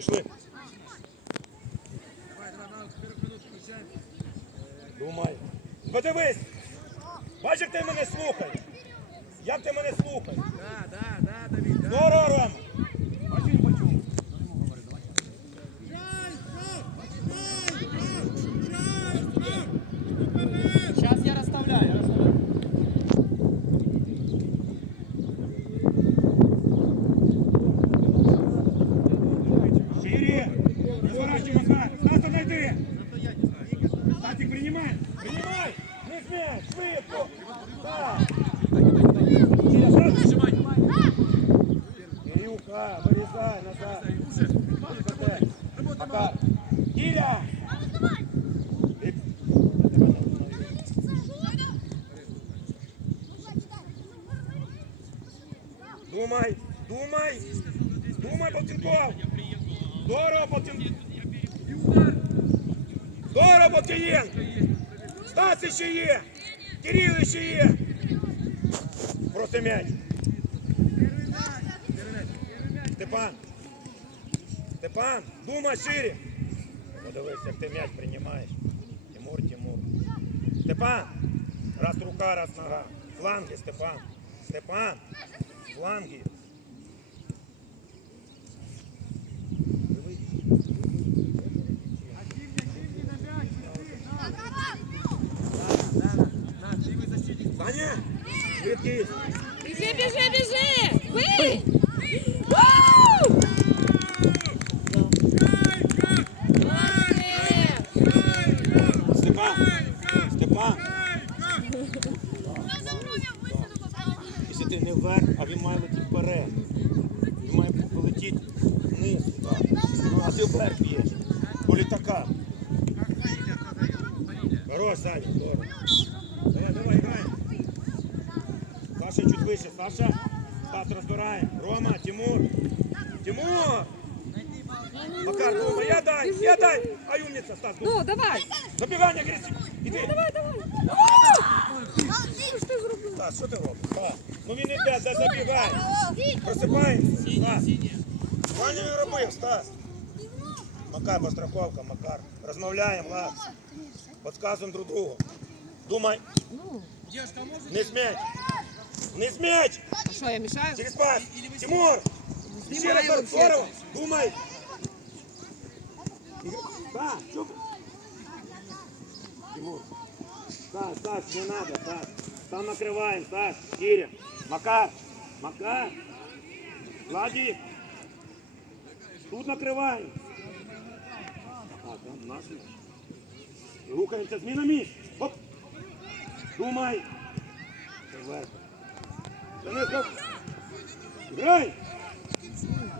Пішли. Думай. Подивись. Бачиш, як ти мене слухаєш? Як ти мене слухаєш? Да, да, да, Давид, да. Здорово, Рома. Бачиш, почув. Сейчас я расставляю, я расставляю. Шире. Разворачивай, Макар. Стаса, найди. Стасик, принимай. Принимай. Не смей. Швидко. Так. Через раз. Кирюха, вырезай назад. Макар. Макар. И- Думай, думай. Думай, Болтинков. Здорово, Болтинков. Здорово, Болтиєнко. Стас ще є. Кирил ще є. Просто м'яч. Степан. Степан, думай шире. Подивись, як ти м'яч приймаєш. Тимур, Тимур. Степан. Раз рука, раз нога. Фланги, Степан. Степан. Фланги. Саня! Звідки? дай. Ай, умниця, Стас, ну. Ну, давай! Забігання, агресив. Іди. Давай, давай! Що ж ти зробив? Стас, що ти робиш? Стас, ну він іде, де забігає. Просипаємося. Стас. Правильно він робив, Стас. Макар, постраховка, Макар. Розмовляємо, ладно. Подсказуємо друг другу. Думай, Девушка, может? не смять. Не смять! А що, я мішаю? Через пас. Тимур! Ще раз Знімаю здорово. Думай. Стас, що? ти? Тимур. Стас, Стас, не надо, Стас. Там накрываем, Стас, Киря. Макар, Макар. Владик. Тут накрываем. А, там наш. мяч. Рухаемся, зміна місць. Хоп. Думай. Давай. Да не хоп. Грай.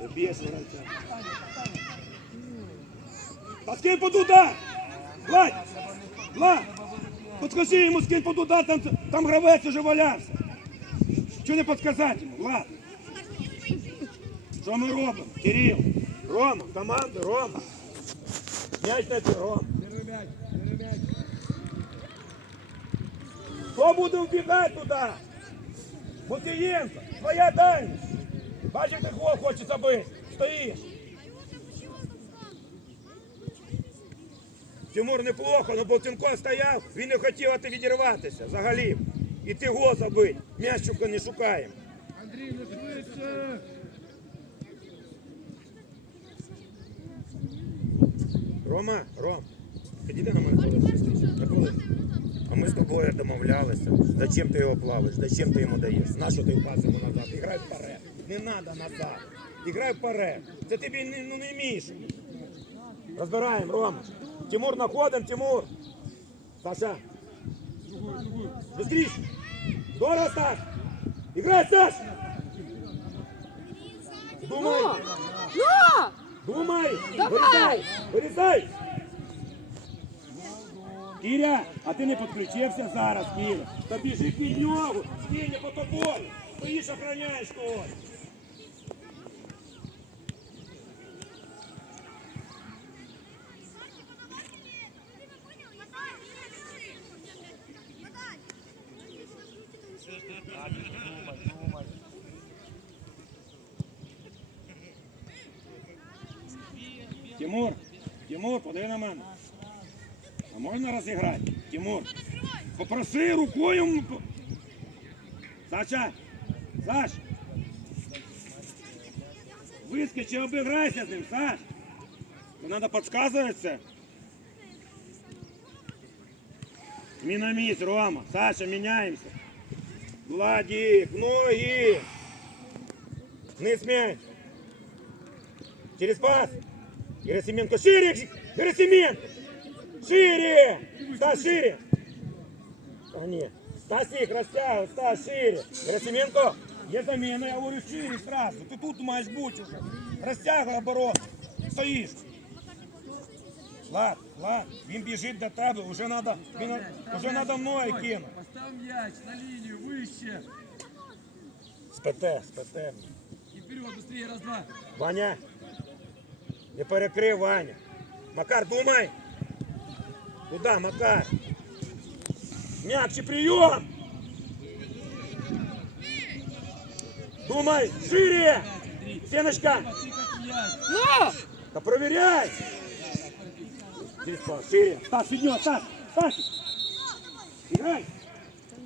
Не б'єш гравця. Та скинь под удар. Владь. Влад. Подскажи йому, скинь под удар, там, там гравець уже валявся. Чого не підказати йому, Влад? Що ми робимо? Кирил, Рома, команда, Рома. М'яч на це, Рома. Хто буде вбігати туди? Мутієнко, твоя дальність. Бачиш, як хоче забити. Стоїш. Тимур неплохо, але Болтенко стояв, він не хотів ти відірватися взагалі. І ти гол забить. М'яч шука не шукаємо. Андрей, ну швидше. Рома, Ром, підійди на мене. А ми з тобою домовлялися. Зачем ти його плаваєш? Зачем ти йому даєш? На що ти впас йому назад? Іграй вперед. Не треба назад. Іграй вперед. Це тобі не, ну, не вмієш. Розбираємо, Рома. Тимур находим, Тимур. Саша. Быстріше. Здорово, Саш. Іграй, Саш. Думай. Ну! Думай! Давай! Вирізай! Кіря, а ти не підключився зараз, Кіря. Та біжи під нього, Кіря по тобою. Стоїш, охороняєш когось. Попроси рукою. м- п- Саша! Саш! Вискочи, обіграйся з ним, Саш! Не треба підказувати це. Міноміс, Рома. Саша, міняємося. Владик, ноги! Вниз мяч. Через пас. Герасименко шире! Герасименко! Шире! Стас шире! А нет. Стасик, растягивай, Стас шире. Герасименко, є замена, я говорю, шире сразу. Ти тут маєш бути уже. Растягивай оборот. Стоїш. Влад, Влад, він біжить до тебе, вже надо, він, вже надо мною кинути. Поставь мяч на линию, выше. Спите, спите. И вперед, быстрее, раз-два. Ваня, не перекрив, Ваня. Макар, думай. Куда, Макар? Мягче прием. Думай, шире. Стеночка, мяч. Ну! да проверяй. Пас, шире. Стас, ведет, Стас, Стас. Играй.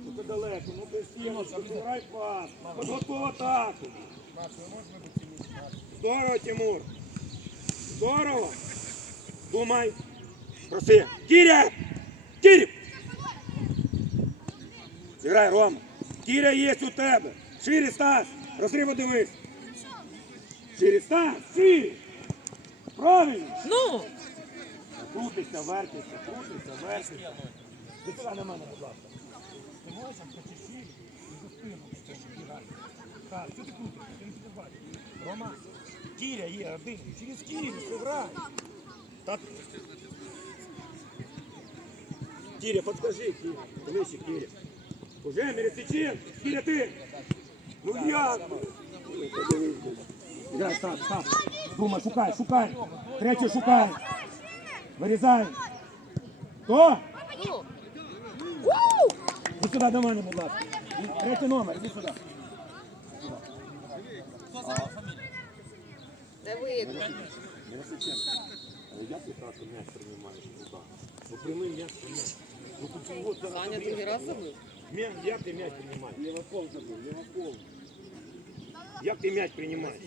Ну ти далеко, ну ти стіночка, забирай пас. Подготов атаку. Здорово, Тимур. Здорово. Думай. Проси. Киря! Киря! Зіграй, Рома. Киря є у тебе. Шире, Стас. Розриво дивись. Шире, Стас, шире. Правильно. Ну! Крутися, вертися, крутися, вертися. Ти сюди на мене, будь ласка. Ти можеш почеши і за спину. Так, що ти крутишся? Ти не бачиш. Рома, Кіря є один. Через Кірю зіграй. Так. Кіря, подскажи, Кіря. Ближче, Кіря. Уже Мересичин. Кіря, ти. Ну як? Грай, став, став. Думай, шукай, шукай. Третє шукай. Вирізай. Хто? Ну! Іди сюди до мене, будь ласка. Третій номер, іди сюди. Але як ти так м'яч туди? Ну прийми м'яч, Саня другий раз забив. Як ти м'яч приймаєш? Лівокол забив, лівокол. Як ти м'яч приймаєш?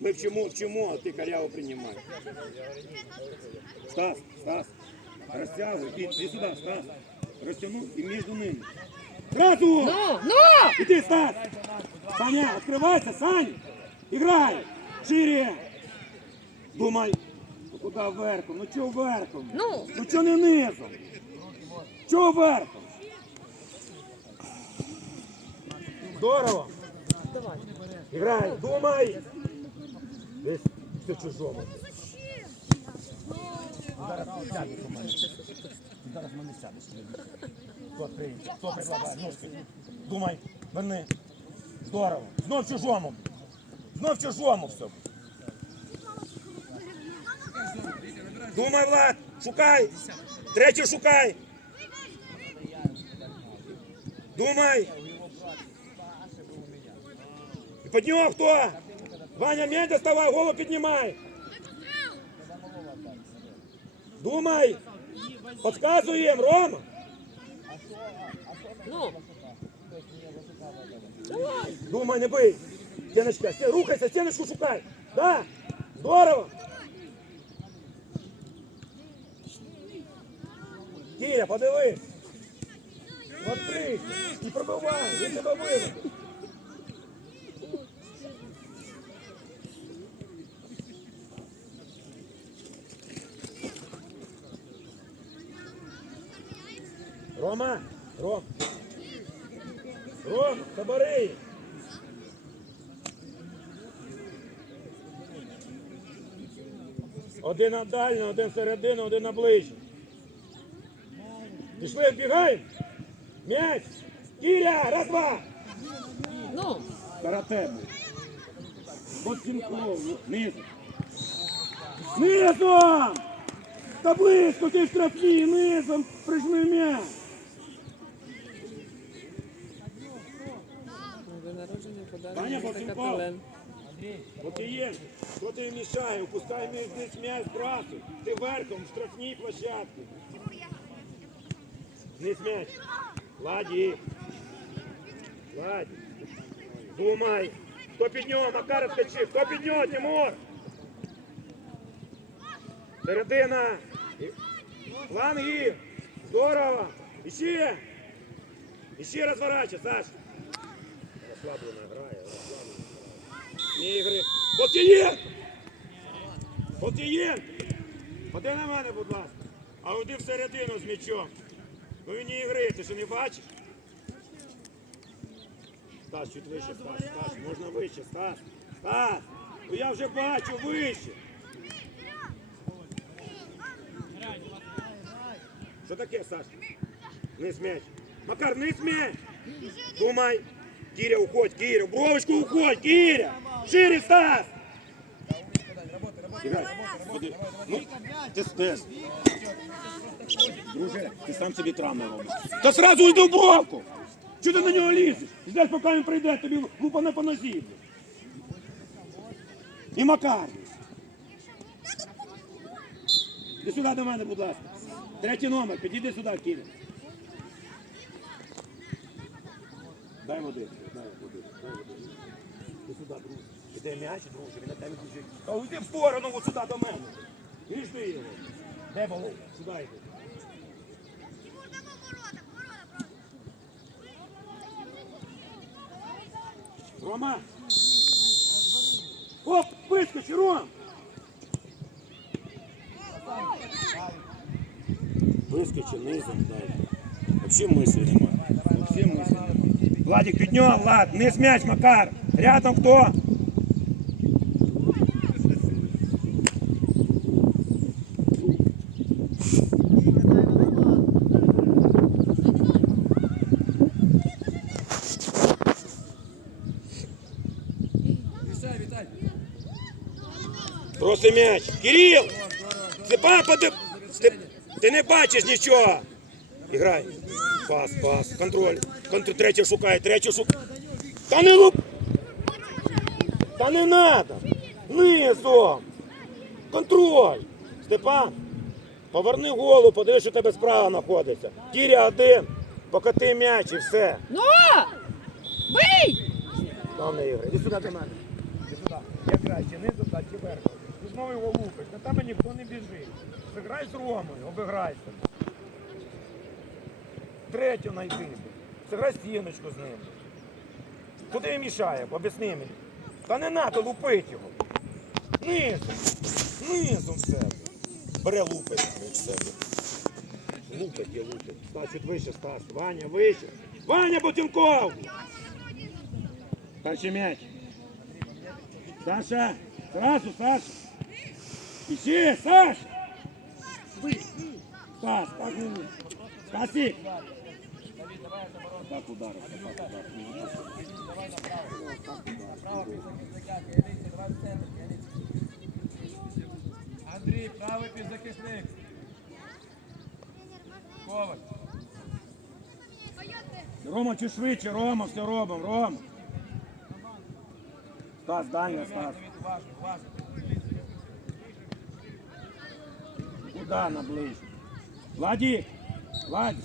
Ми вчимо, вчимо, а ти коряво приймаєш. Стас, Стас, розтягуй, іди, іди сюди, Стас. Розтягнув і між ними. Зразу! Ну! Ну! Иди, Стас! Саня, открывайся, Саня! Играй! Шире! Думай! Ну куда верхом? Ну чого верхом? Ну! Ну чого не низом? Чого верхом? Здорово! Давай. Играй! Думай! Десь все чужому. Зараз сядеш мене. Зараз мене сядеш. Хто відкриє? Хто предлагає? Ножки. Думай, верни. Здорово. Знов чужому. Знов чужому все. Думай, Влад, шукай. Третю шукай. Думай. Нього хто? Ваня, м'яч доставай, голову піднімай. Думай. Подсказуємо, Рома. Ну! Давай! Думай, не бий. Стеночка, стен- рухайся, стеночку шукай. Да, здорово. Кіря, подивись. Відкрийся. І пробивай, він тебе виведе. Рома, Ром. Ром, забери. їх. Один на дальню, один середину, один на ближню. Пішли, вбігаємо. М'яч. Кіря, раз, два. Ну! Карате. От сінков, низом. Низом! Та близько ти в штрафні, низом прижми м'яч. Матвієнко, хто тобі мішає? Упускай м'яч десь м'яч брасу. Ти верхом в штрафній площадці. Вниз м'яч. Ладі. Ладі. Думай. Хто під нього? Макар скачи. Хто під нього, Тимур? Середина. Фланги. Здорово. Іще. Іще розворачуй, Саш. Ні ігри. Потієн! Потієн! Ходи на мене, будь ласка. А ходи всередину з м'ячом. Ну він не ігри, ти що не бачиш? Стас, чуть вище, Стас, Стас, можна вище, Стас. Стас! Ну я вже бачу вище. Що таке, Саш? Низ м'яч. Макар, низ м'яч. Думай. Киря, уходь, Киря. Бровочку уходь, Киря. Шире, Стас. Ти стес. Друже, ти сам собі травми робиш. Та сразу йди в бровку. Чого ти на нього лізеш? Ждеш, поки він прийде, тобі лупане по нозі. І Макар. Іди сюди до мене, будь ласка. Третій номер, підійди сюди, Киря. Дай води, дай води, дай води. Іди сюди, друже. Іде м'яч, друже, він на тебе біжить. Та уйди в сторону, от сюди до мене. Грішти його. Де Володь? Сюди йди. Рома! Оп, вискочи, Ром! Вискочи низом, дай. Вообще мысли нема. Вообще мысли нема. Владик, підняв, Влад, не м'яч, Макар. Рядом хто? Просто м'яч. Кирил! Степан, поди... Степ... Ти не бачиш нічого. Іграй. Пас, пас, контроль. Контроль. Третє шукає, третє шукає. Та не луп. Та не надо. Низом. Контроль. Степан, поверни голову, подивись, що у тебе справа знаходиться. Кіря один, покати м'яч і все. Ну! Бий! Там не ігри. Іди сюди до мене. Іди сюди. Я краще, низу та чи верху. Знову його лупиш. На тебе ніхто не біжить. Зіграй з Ромою, обіграйся. Третю знайди. Зіграй стіночку з ним. Куди він мішає? Об'ясни мені. Та не треба лупити його. Низом. Низом в себе. Бере лупить в себе. Лупить є лупить. Стас, вище, Стас. Ваня, вище. Ваня Бутенков! Перший м'яч. Саша! Сразу, Саша! Ищи, Саш! Стас, так Спаси! Так удар, так удар. Андрій, правий півзахисник. Коваль. Рома, чуть швидше, Рома, все робимо, Рома. Стас, дальня, Стас. Куда на ближче? Владі! Владі!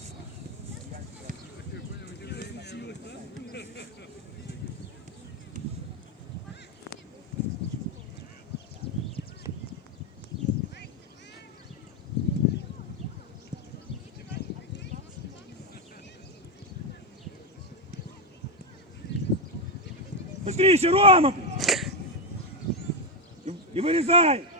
Быстрее, Рома! И вырезай!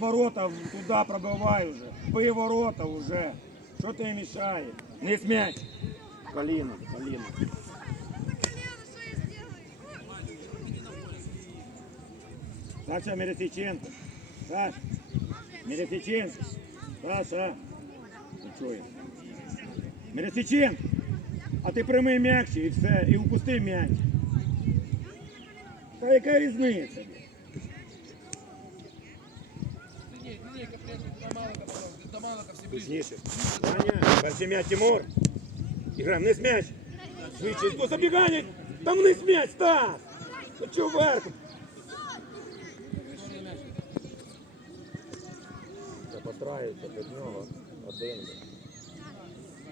Ворота туда пробивай уже. По ворота уже. Що ти мішає? Не смять. Коліно, коліно. Саша Мересиченко. Саш. Мересиченко. Саша. Ти чуєш? Мересиченко. А ти прийми м'якше і все. І упусти м'яч. Та яка різниця? Пізніше. М'яч Тимур. Іграємо вниз м'яч. Швидше. Хто забігання? Там вниз м'яч, Стас. Ну чого вверх? Це постраюється під нього один.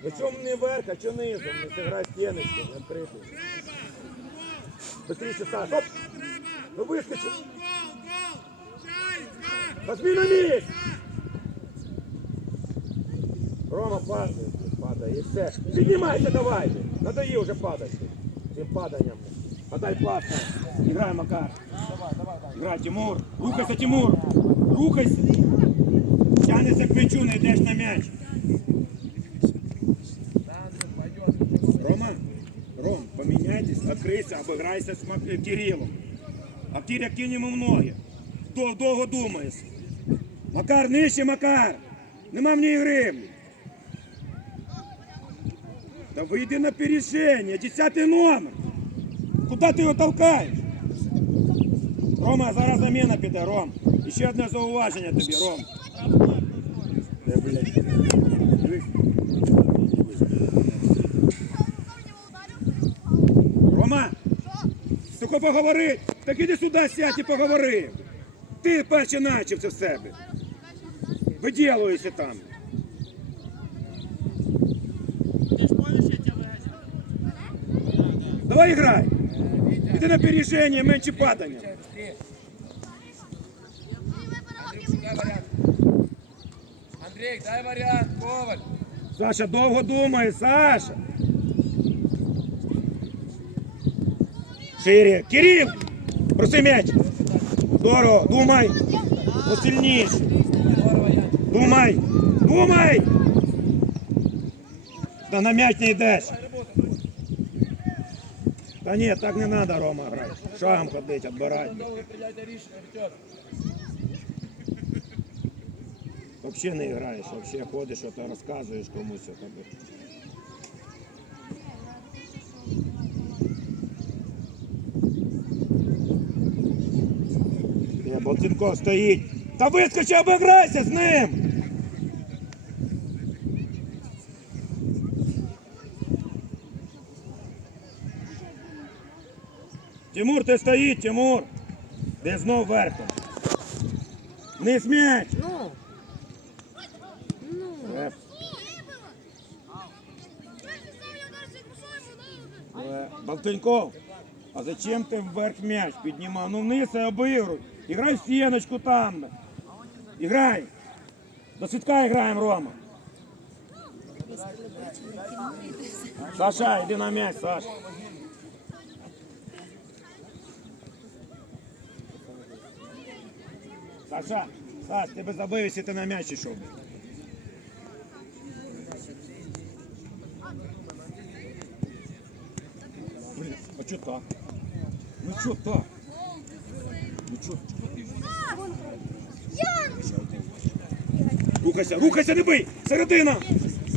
Ну чому не вверх, а чого низом? Не зіграй стіночку, не відкриту. Быстріше, Саш, оп! Ну вискочи! Возьми на місць! Рома падає, падає, і все. Піднімайся, давай! Надоїв вже падати. Цим паданням. Подай пас. Играй, Макар. Играй, Тимур. Рухайся, Тимур. Рухайся. Тянешься к мячу, не йдеш на м'яч. Рома, Ром, поменяйтесь, откройся, обыграйся с э, Кириллом. А Киря кинь ему в ноги. Довго думаєш. Макар, нижче, Макар. Нема мені ігри. блін. Да вийди на перешение, десятый номер. Куда ти його толкаєш? Рома, зараз заміна піде, Ром. І ще одне зауваження тобі, Ром. Де, блядь? Рома, тільки поговори. Так іди сюди, сядь і поговори. Ти перший начав це в себе. Виділуєшся там. Давай грай. Іди на. Андрюк, дай вариант. Андрей, дай вариант, Коваль. Саша довго думає, Саша. Шире. Кирил! Проси м'яч. Здорово, думай. Посильніше. Думай. Думай. Та на м'яч не йдеш. Та ні, так не треба, Рома, грати. Шагом ходить, відбирати. Взагалі не граєш, взагалі ходиш, ото розказуєш комусь. Ото. Є, Болтинков стоїть. Та вискочи, обіграйся з ним! Тимур, ти стоїть, Тимур! Де знов верхом? Не смять! Ну. Ну. Е, е, а зачем ти вверх м'яч піднімав? Ну вниз і обігруй. Іграй в стіночку там. Іграй. До світка граємо, Рома. Саша, йди на м'яч, Саш. Саша, Саш, ти би забив, якщо ти на м'яч ішов. би. Блин, а что так? Ну что так? Ну что? Рухайся, рухайся, не бий! Середина!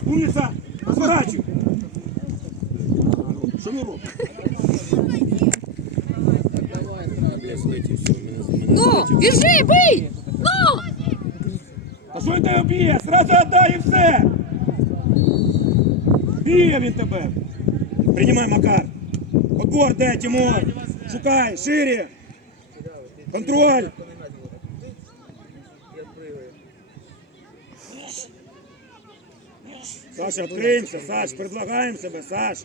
Умниця! Розворачуй! Що ми робимо? Ну, біжи, бий! Ну! А що він тебе б'є? Сразу отдай і все! Б'є він тебе! Приймай, Макар! Отбор де, Тимур! Шукай, шире! Контроль! Саша, открыемся, Саш, предлагаем себе, Саш.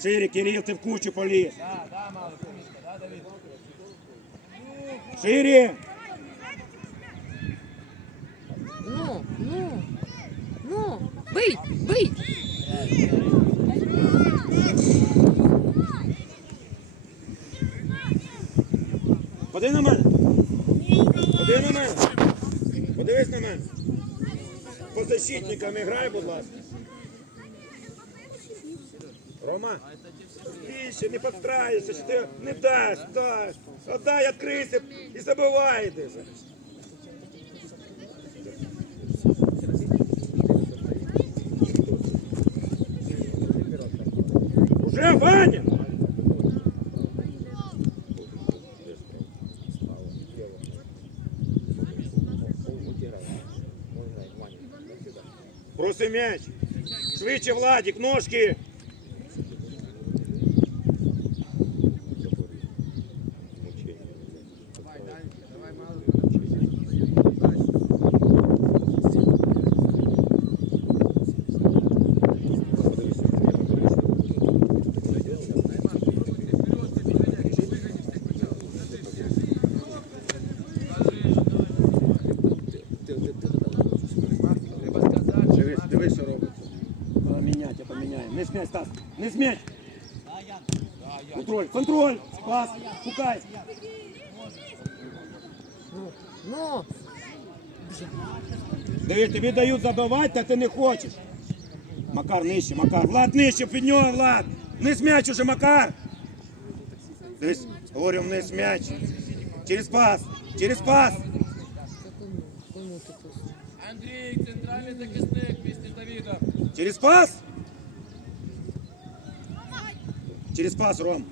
Шире, Кирилл, ты в кучу полез. Да, да, мало, умничка, да, Давид? Шире! Ну, ну. Ну, бий, бий! Ходи на мене. Ходи на мене. Подивись на мене. По защитникам грай, будь ласка. Рома, більше не підстраюйся, що ти не дасть, дасть. Отдай, відкрийся і забивай ти. Уже, Ваня! Проси м'яч. Швидше, Владик, ножки. Стас, не смять. Контроль, контроль, пас, шукай. Ну, Дивись, тобі дають забивати, а ти не хочеш. Макар нижче, Макар. Влад нижче, під нього, Влад. Вниз м'яч уже, Макар. Дивись, говорю, вниз м'яч. Через пас, через пас. це кому? Кому ти тут? Андрій, центральний захисник після Давіда. Через пас. Через пас, Ром.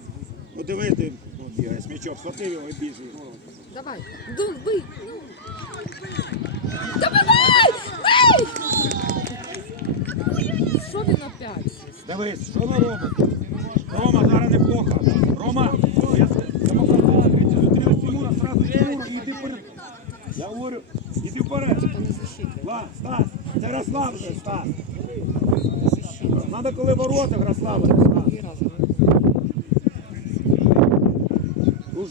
Ну диви, ти ну, бігає з схватив його і біжи. Давай, дум, бий! Давай! Бий! Що він опять? Дивись, що ви робите? Рома, зараз неплохо. Рома, я самоправдала, ти зустрілась Тимура, сразу Тимуру і йди вперед. Я говорю, іди вперед. Ла, Стас, це розслабся, Стас. Надо коли ворота розслабити,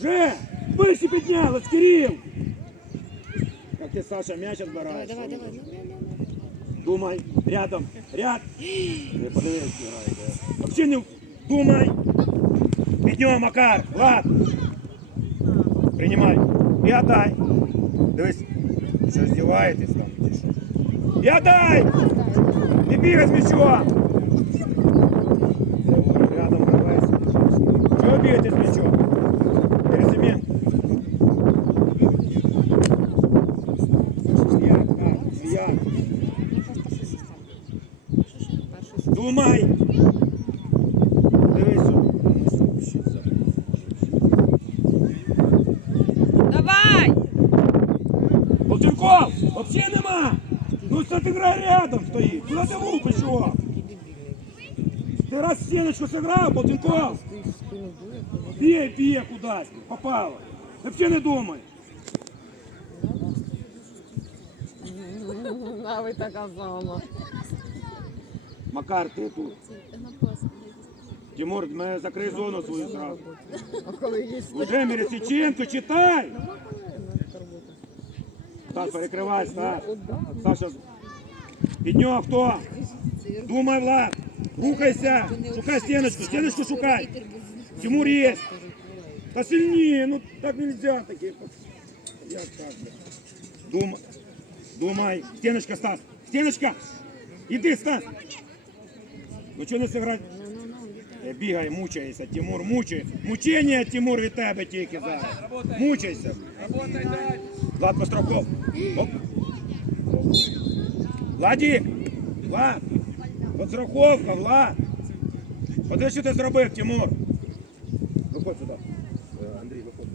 Уже! Вище піднялась, Кирил! Як ти, Саша, м'яч Давай, відбираєш? давай, давай. Ну, ну, ну, ну. Думай, рядом, ряд. Не подивись, грає. Вообще не думай. Піднімай, Макар, Влад. Приймай. І отдай. Дивись, що здіваєтесь там, чи що? І отдай! Не бігай з м'ячом! Думай! Дивись. Давай! Полтинков! Вообще нема! Ну что ты играй рядом стоит? Куда ты лупишь его? Ты раз стеночку сыграл, Болтинков! Ти в спину дує, коли Бей, бей кудась, попало. Вообще не думай. А ви така сама. Макар, ти тут. Тимур, ми закрий зону свою сразу. А коли є Уже Мірясиченко, читай! Стас, перекривай, Стас. Саша, під нього хто? Думай, Влад. Рухайся. Шукай стіночку, стіночку шукай. Тимур є. Та сильніше, ну так нельзя таке. Як так, бля? Думай. Думай. Стіночка, Стас. Стіночка. Іди, Стас. Ну чого не зіграти? Е, Бігай, мучайся, Тимур, мучай. Мучення, Тимур, від тебе тільки зараз. Мучайся. Влад Построков. Оп. Владик! Влад! Подстраховка, Влад! Подивись, що ти зробив, Тимур. Виходь сюди. Е, Андрій, виходь.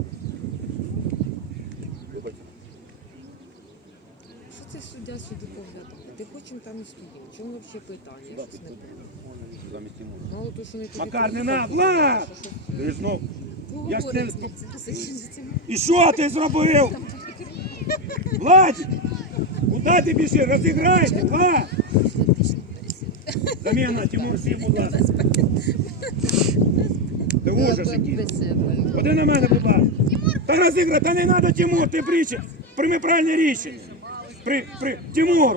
Виходь. Що це суддя сюди поглядає? Ти хочемо там стоїть. Чому взагалі питання? Я щось не пам'ятаю. Замість Тимура. Мало того, що не тобі Макар, не на, Влад! Ти знов. Я ж не-. І що ти зробив? Владик! Куди ти біжиш? Розіграйте, Влад! Заміна, Тимур, сів, будь ласка. Ти ужас який. Ходи на мене, будь ласка. Та розіграй, та не треба, Тимур, ти причі. Прийми правильне рішення. При, при, Тимур,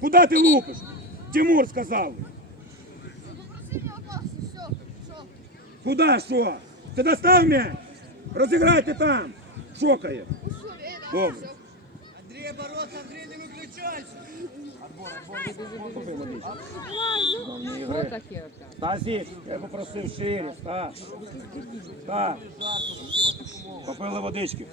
куди ти лупиш? Тимур сказав. Куди що? Ти достав м'яч? Розіграйте там. Шокає. Добре. Андрій, оборот, Андрій, не виключайся. Таке я попросив шире. Стас. Попили водички.